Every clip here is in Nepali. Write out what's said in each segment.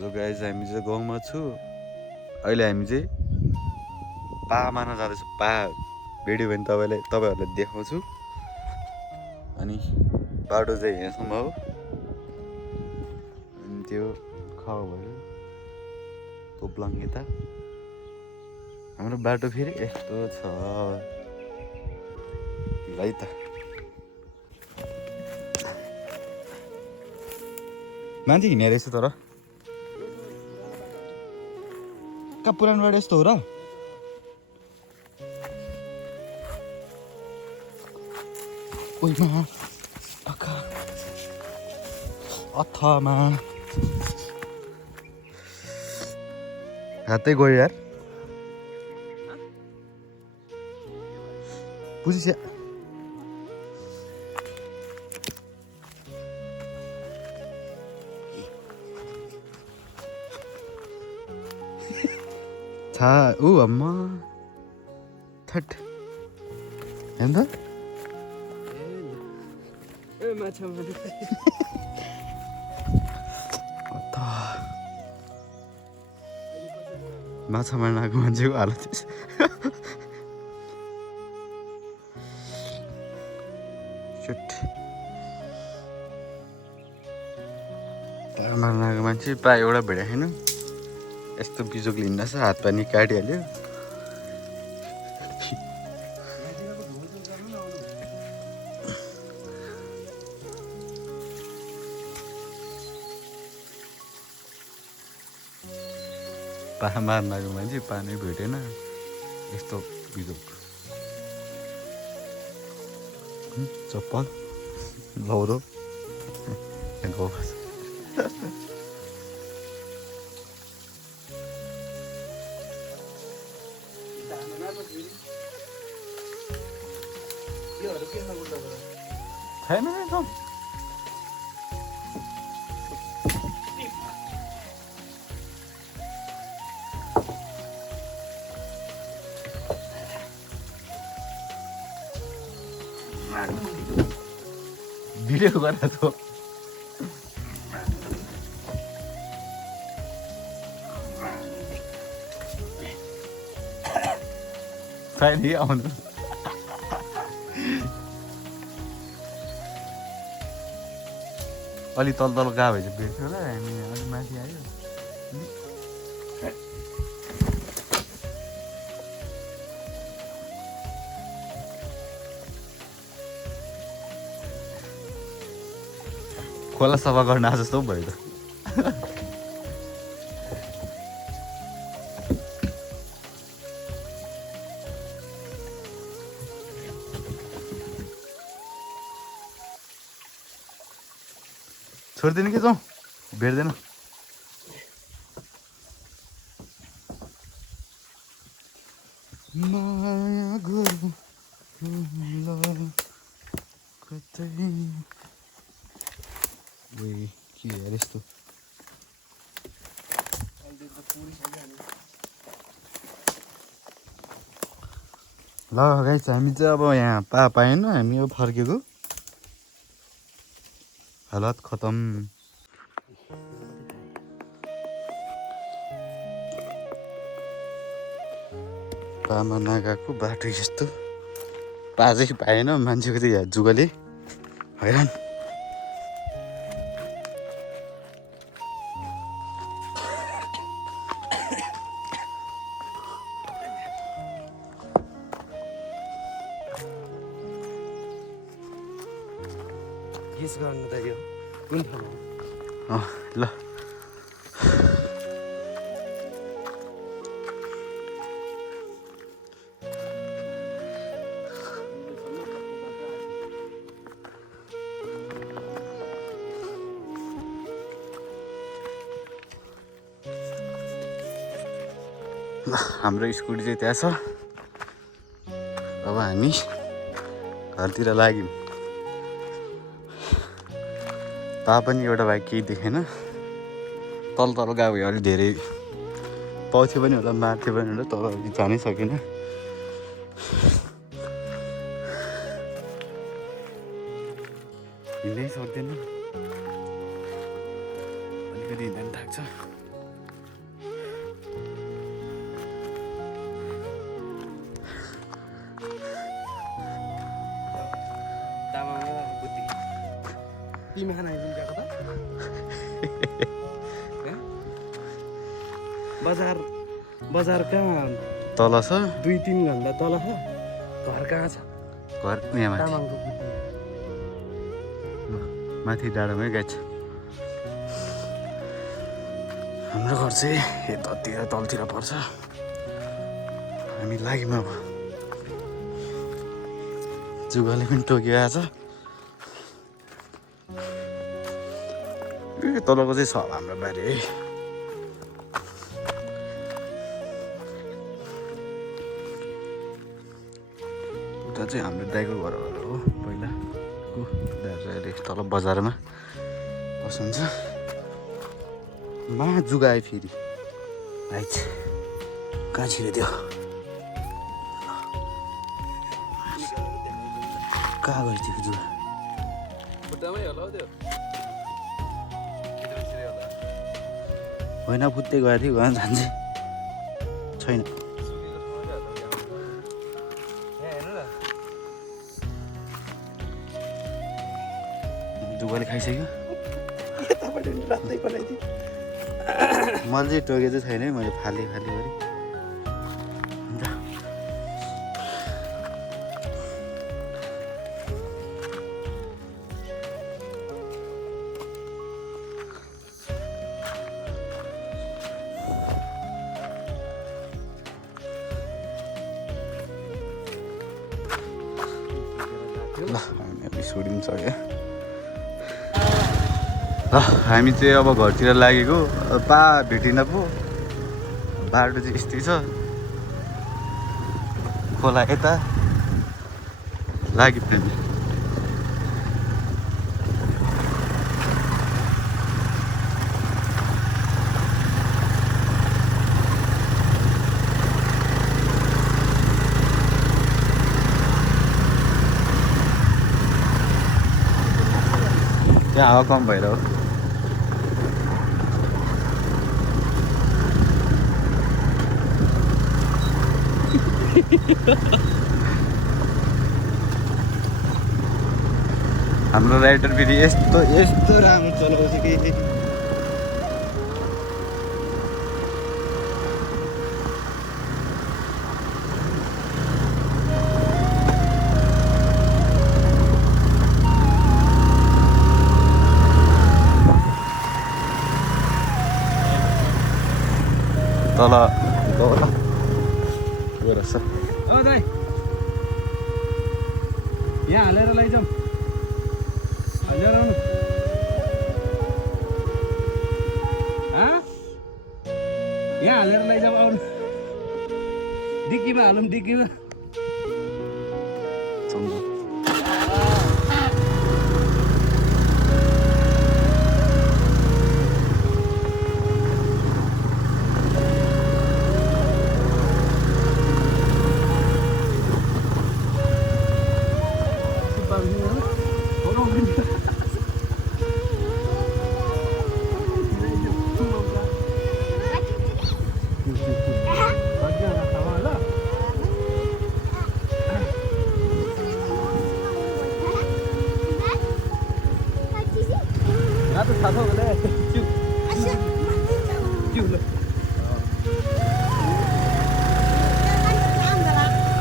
हेलो गाइज, हामी चाहिँ गाउँमा छु। अहिले हामी चाहिँ पा मार्न जाँदैछु। पा भेट्यो भने तपाईँहरूलाई देखाउँछु। अनि बाटो चाहिँ यहाँसम्म हो। अनि त्यो खाऊ भयो तोप्लाङ यता। हाम्रो बाटो फेरि यस्तो छ है त। मान्छे हिँडेर रहेछ तर कहाँ पुरानो बाटो यस्तो हो र? ओइमा अखा अथमा हातै गयो यार। बुझिस था ऊ अम्मा थट हेर्नु त माछा मार्न आएको मान्छेको हालत मार्न आएको मान्छे पा एउटा भेडा छैन। यस्तो बिजोक लिँदैछ, हात पानी काटिहाल्यो। पा मार्न आएको मान्छे पानी भेटेन, यस्तो बिजोक। चप्पल लौरो छैन एकदम। भिडियो गरेको फाइली आउनु अलि तल तल गएको भए चाहिँ भेट्थ्यो होला। हामी अलिक माथि आयो। खोला सफा गर्न आए जस्तो भयो त। छोडिदिनु के जाउँ, भेट्दैन। माया गरौँ कतै के यार यस्तो। ल गाइस, हामी चाहिँ अब यहाँ पाएन, हामी अब फर्केको। हालत खतम। पामा नगएको बाटो यस्तो। पा चाहिँ पाएन, मान्छेको चाहिँ जुगाले हैरान। गेस गर्नु त यो कुन ठाउँमा? ल हाम्रो स्कुटी चाहिँ त्यहाँ छ। अब हामी घरतिर लाग्यौँ। पा पनि एउटा भाइ केही देखेन, तल तल गएको भए अलिक धेरै पाउँथ्यो पनि होला, मार्थ्यो पनि होला, तर जानै सकेन। हिँड्नै सक्दैन, अलिकति हिँड्दा पनि थाक्छ। तिमी खाना आइपुग्यो त बजार बजार कहाँ तल छ 2-3 घन्टा तल छ घर कहाँ छ घर यहाँ माथि तामाङको बुटी माथि डाँडामै गएछ हाम्रो घर चाहिँ यतातिर तलतिर पर्छ हामी लाग्यौँ अब जुगाले पनि टोकियो आज तलको चाहिँ छ हाम्रो बारी है उता चाहिँ हाम्रो दाइको घरहरू हो पहिलाको दाजुहरूले तल बजारमा बस्नुहुन्छ मा जुगा आयो फेरि राइट कहाँ छिरेथ्यो कहाँ गर्थ्यो जुगा खुट्टामै होला हौ त्यो होइन फुत्दै गएको थियो गएर जान्छ छैन दुःखले खाइसक्यो मैले चाहिँ टोकेको चाहिँ छैन है मैले फाले गरी ल हामी अब छोडिन्छ क्या ल हामी चाहिँ अब घरतिर लागेको पा भेटिन पो बाटो चाहिँ यस्तै छ खोला यता लाग्यो प्रेमी त्यहाँ हावा कम भएर हो हाम्रो राइडर फेरि यस्तो राम्रो चलाउँछ कि तल के रहेछ ओ दाइ यहाँ हालेर लैजाउँ हालेर आउनु यहाँ हालेर लैजाउँ आउनु डिक्कीमा हालौँ डिक्कीमा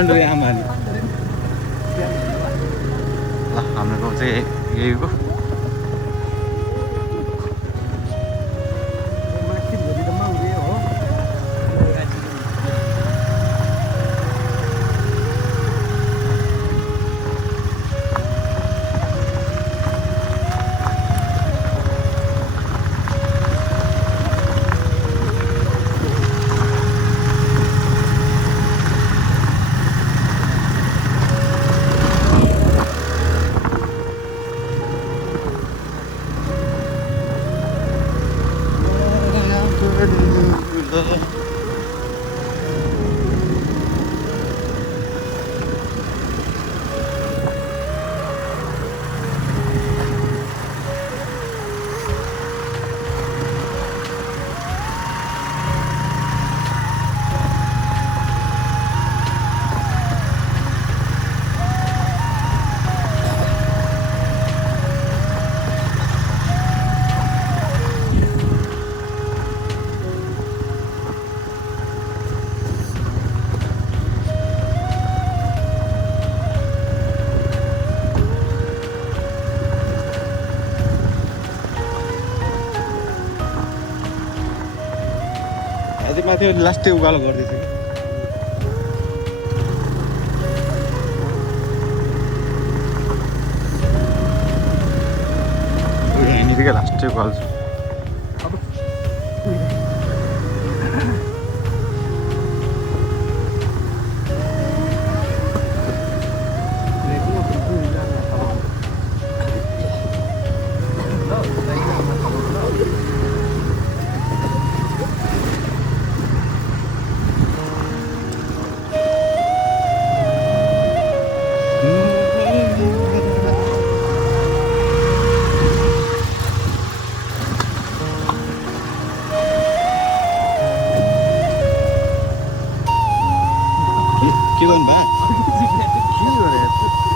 आन्दो आमाले ल हाम्रो गाउँ चाहिँ यही हो अझै माथि लास्टै उकालो गर्दैछ कि यहीँनिर लास्टै उकालो छ के गर्नु भयो